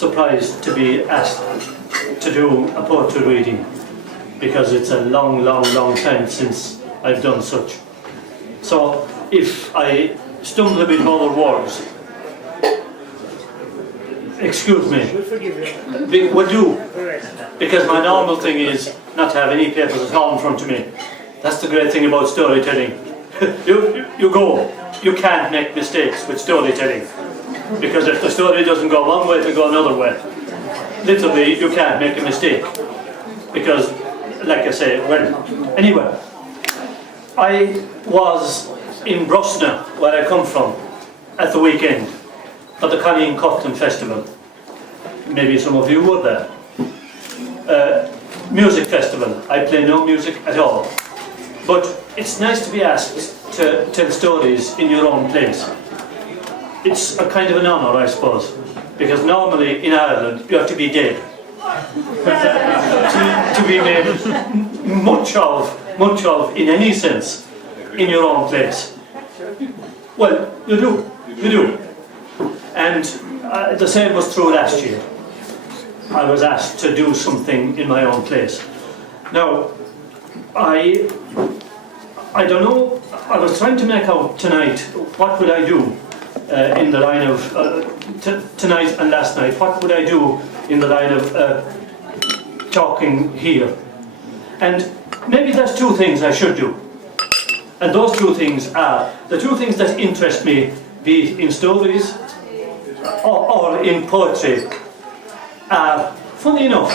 surprised to be asked to do a poetry reading, because it's a long time since I've done such. So if I stumble a bit over words, excuse me. Will do. Because my normal thing is not to have any papers at all in front of me. That's the great thing about storytelling. You can't make mistakes with storytelling. Because if the story doesn't go one way, it'll go another way. Literally, you can't make a mistake. Because, like I say, well, anyway, I was in Brosna, where I come from, at the weekend, for the Connie Coughlin Festival. Maybe some of you were there. Music festival. I play no music at all. But it's nice to be asked to tell stories in your own place. It's a kind of an honour, I suppose, because normally in Ireland you have to be dead to be made much of in any sense in your own place. Well, you do. And the same was true last year. I was asked to do something in my own place. Now, I don't know, I was trying to make out tonight, what would I do in the line of, tonight and last night, what would I do in the line of talking here? And maybe there's two things I should do. And those two things are, the two things that interest me, be it in stories or in poetry, are, funny enough,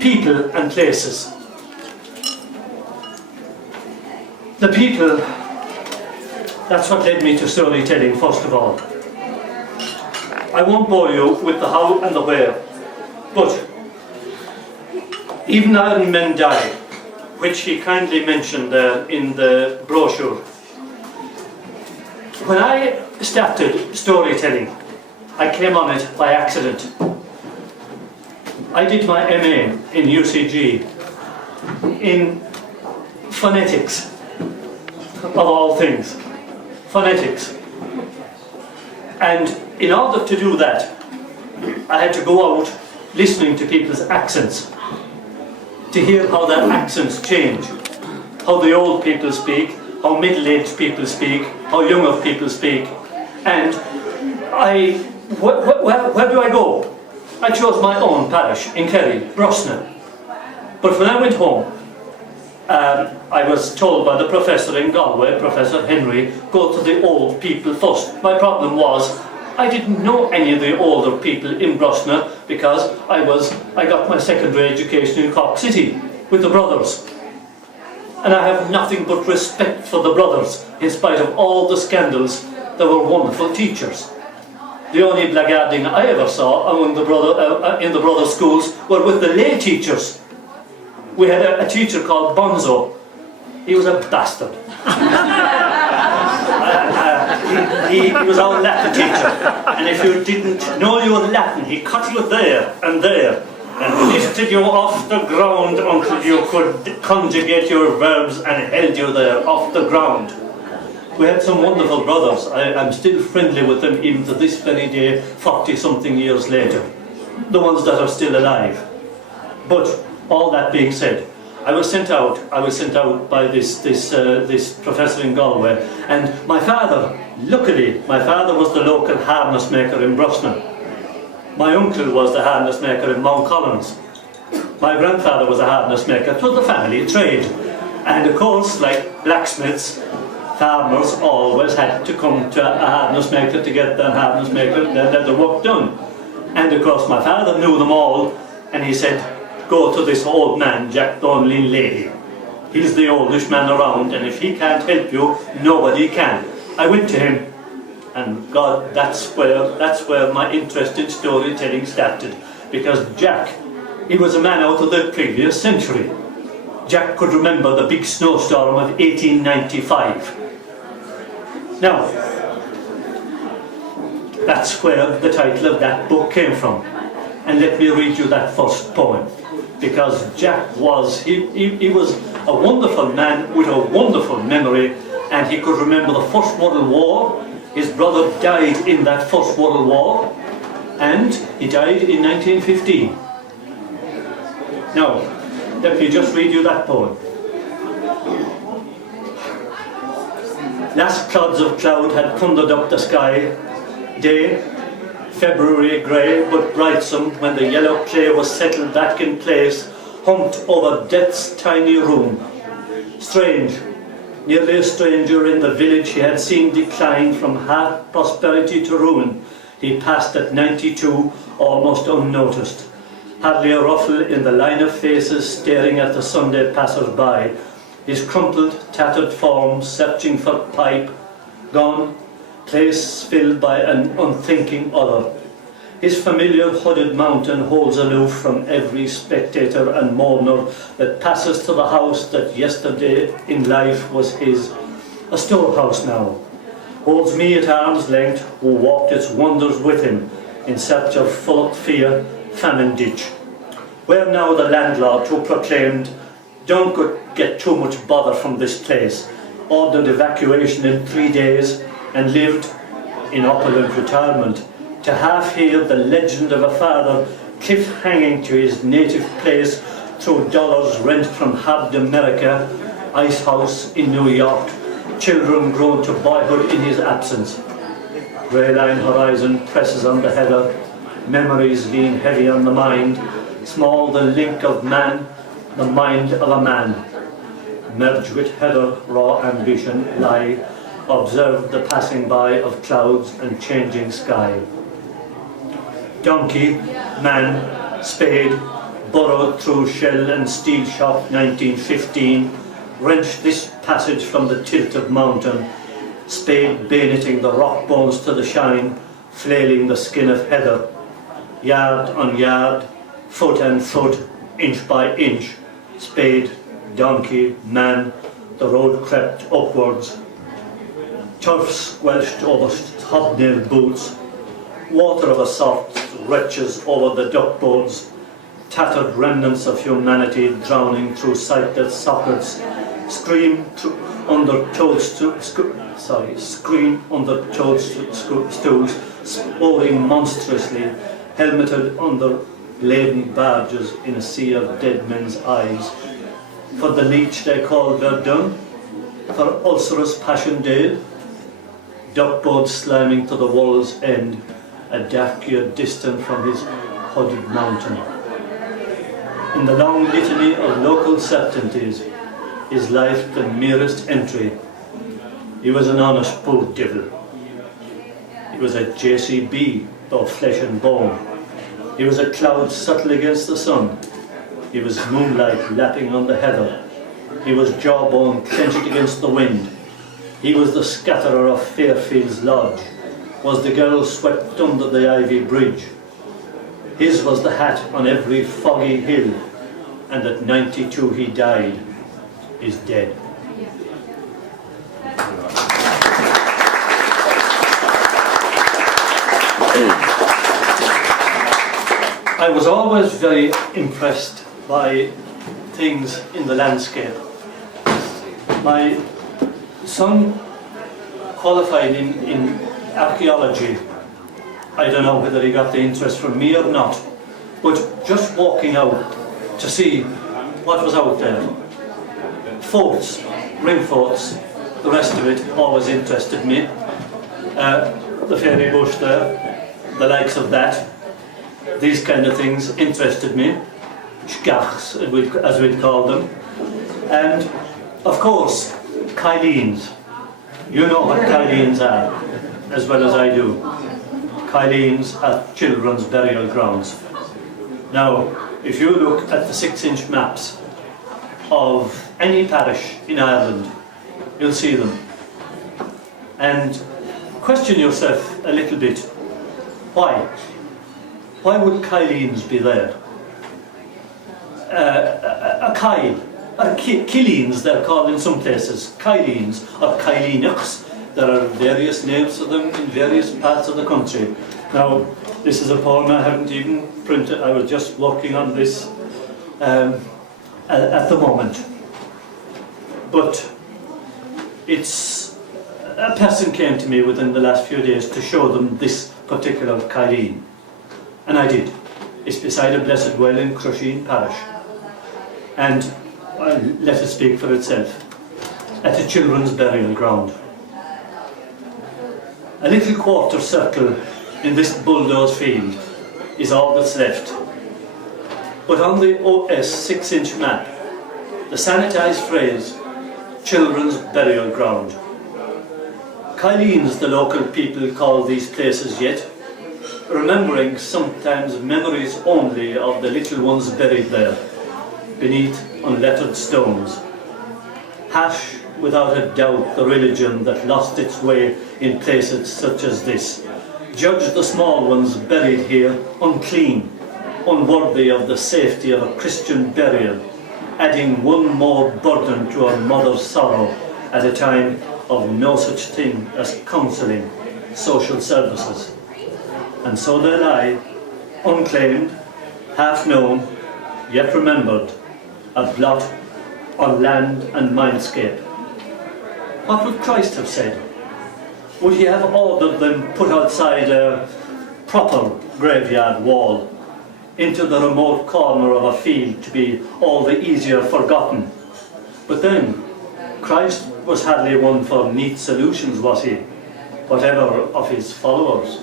people and places. The people, that's what led me to storytelling, first of all. I won't bore you with the how and the where, but even Iron Men Die, which he kindly mentioned there in the brochure. When I started storytelling, I came on it by accident. I did my MA in UCG in phonetics, of all things, phonetics. And in order to do that, I had to go out listening to people's accents, to hear how their accents change, how the old people speak, how middle-aged people speak, how younger people speak. And where do I go? I chose my own parish in Kerry, Brosna. But when I went home, I was told by the professor in Galway, Professor Henry, go to the old people first. My problem was, I didn't know any of the older people in Brosna because I got my secondary education in Cork City with the brothers. And I have nothing but respect for the brothers, in spite of all the scandals. They were wonderful teachers. The only blackguarding I ever saw among the in the brother schools were with the lay teachers. We had a teacher called Bonzo. He was a bastard. He was our Latin teacher, and if you didn't know your Latin, he cut you there and lifted you off the ground until you could conjugate your verbs and held you there off the ground. We had some wonderful brothers. I'm still friendly with them even to this very day, 40-something years later. The ones that are still alive. But all that being said, I was sent out by this professor in Galway, and my father, luckily, my father was the local harness maker in Brosna. My uncle was the harness maker in Mount Collins. My grandfather was a harness maker. It was the family trade. And of course, like blacksmiths, farmers always had to come to a harness maker to get their harness maker, the work done. And of course, my father knew them all, and he said, go to this old man, Jack Donlin Lady. He's the oldest man around, and if he can't help you, nobody can. I went to him, and God, that's where my interest in storytelling started. Because Jack, he was a man out of the previous century. Jack could remember the big snowstorm of 1895. Now, that's where the title of that book came from. And let me read you that first poem. Because Jack was, he was a wonderful man with a wonderful memory, and he could remember the First World War. His brother died in that First World War, and he died in 1915. Now, let me just read you that poem. Last clods of cloud had thundered up the sky. Day, February grey but brightsome, when the yellow clay was settled back in place, humped over death's tiny room. Strange, nearly a stranger in the village he had seen decline from half prosperity to ruin. He passed at 92, almost unnoticed. Hardly a ruffle in the line of faces staring at the Sunday passers-by. His crumpled, tattered form searching for pipe, gone, place filled by an unthinking other. His familiar hooded mountain holds aloof from every spectator and mourner that passes to the house that yesterday in life was his. A storehouse now holds me at arm's length, who walked its wonders with him in search of full fear, famine ditch. Where now the landlord who proclaimed, "Don't get too much bother from this place," ordered evacuation in 3 days and lived in opulent retirement, to half hear the legend of a father cliff-hanging to his native place through dollars rent from Habd America, Ice House in New York, children grown to boyhood in his absence. Grey line horizon presses on the heather, memories being heavy on the mind, small the link of man, the mind of a man. Merged with heather, raw ambition lie, observe the passing by of clouds and changing sky. Donkey, man, spade, burrowed through shell and steel shop 1915, wrenched this passage from the tilt of mountain, spade bayoneting the rock bones to the shine, flailing the skin of heather. Yard on yard, foot and foot, inch by inch, spade, donkey, man, the road crept upwards. Turf squelched over hobnailed boots, water of a sort retches over the duckboards, tattered remnants of humanity drowning through sightless sockets, scream under toadstools, sporing monstrously, helmeted under laden barges in a sea of dead men's eyes. For the leech they call Verdun, for ulcerous Passchendaele, duckboard slamming to the wall's end, a dark year distant from his hooded mountain. In the long litany of local certainties, is life the merest entry. He was an honest poor devil. He was a JCB, though flesh and bone. He was a cloud subtle against the sun. He was moonlight lapping on the heather. He was jawbone clenched against the wind. He was the scatterer of Fairfield's lodge, was the girl swept under the ivy bridge. His was the hat on every foggy hill, and at 92 he died, is dead. I was always very impressed by things in the landscape. My son qualified in archaeology. I don't know whether he got the interest from me or not, but just walking out to see what was out there. Forts, ring forts, the rest of it always interested me. The fairy bush there, the likes of that, these kind of things interested me. Schachs, as we'd call them. And of course, Kylines. You know what Kylines are, as well as I do. Kylines are children's burial grounds. Now, if you look at the 6-inch maps of any parish in Ireland, you'll see them. And question yourself a little bit, why? Why would Kylines be there? A Kyle, or Killines they're called in some places, Kylines or Kylinux. There are various names for them in various parts of the country. Now, this is a poem I haven't even printed. I was just working on this at the moment. But a person came to me within the last few days to show them this particular Kyline. And I did. It's beside a Blessed Well in Crusheen Parish. And let it speak for itself. At a children's burial ground. A little quarter circle in this bulldoze field is all that's left. But on the OS 6-inch map, the sanitised phrase, children's burial ground. Kyleens, the local people call these places yet, remembering sometimes memories only of the little ones buried there, beneath unlettered stones. Hash, without a doubt, the religion that lost its way in places such as this. Judge the small ones buried here unclean, unworthy of the safety of a Christian burial, adding one more burden to our mother's sorrow at a time of no such thing as counselling, social services. And so they lie, unclaimed, half known, yet remembered, a blot on land and mindscape. What would Christ have said? Would he have ordered them put outside a proper graveyard wall, into the remote corner of a field to be all the easier forgotten? But then, Christ was hardly one for neat solutions, was he? Whatever of his followers.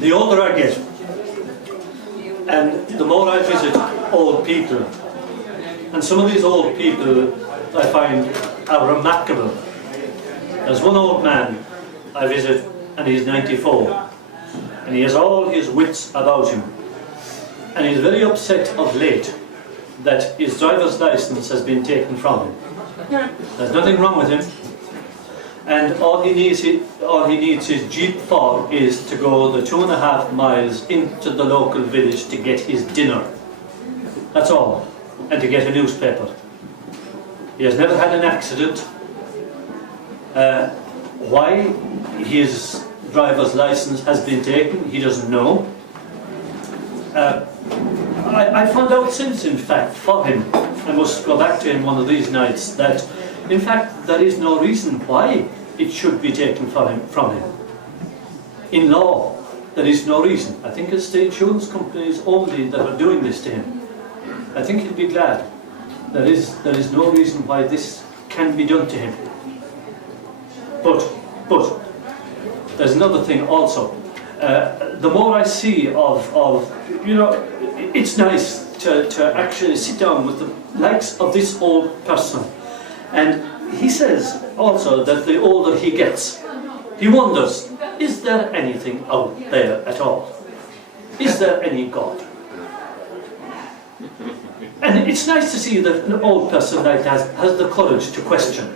The older I get, and the more I visit old people, and some of these old people I find are remarkable. There's one old man I visit, and he's 94, and he has all his wits about him, and he's very upset of late that his driver's license has been taken from him. There's nothing wrong with him, and all he needs his Jeep for is to go the 2.5 miles into the local village to get his dinner. That's all, and to get a newspaper. He has never had an accident. Why his driver's license has been taken, he doesn't know. I found out since, in fact, for him, I must go back to him one of these nights, that in fact there is no reason why it should be taken from him. In law, there is no reason. I think it's the insurance companies only that are doing this to him. I think he'll be glad. There is no reason why this can be done to him. But there's another thing also. The more I see of it's nice to actually sit down with the likes of this old person. And he says also that the older he gets, he wonders, is there anything out there at all? Is there any God? And it's nice to see that an old person like that has the courage to question.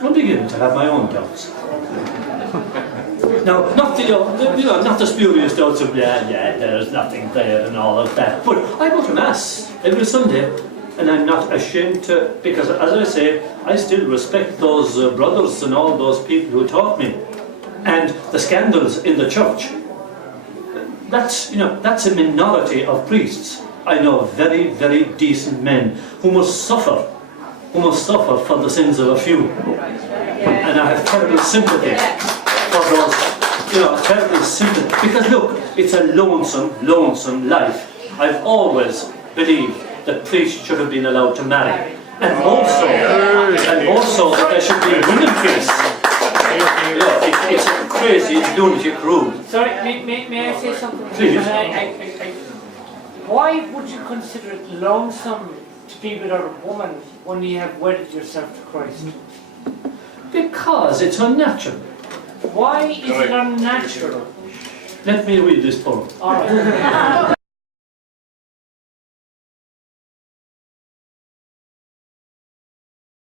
I'm beginning to have my own doubts. Now, not the spurious doubts of there's nothing there and all of that. But I go to Mass every Sunday, and I'm not ashamed to, because as I say, I still respect those brothers and all those people who taught me. And the scandals in the church, that's a minority of priests. I know very, very decent men who must suffer for the sins of a few. And I have terrible sympathy for those, terrible sympathy. Because look, it's a lonesome life. I've always believed that priests should have been allowed to marry. And also that there should be women priests. It's a crazy, lunatic rule. Sorry, may I say something? Please. Why would you consider it lonesome to be without a woman when you have wedded yourself to Christ? Because it's unnatural. Why is it unnatural? Let me read this poem. All right.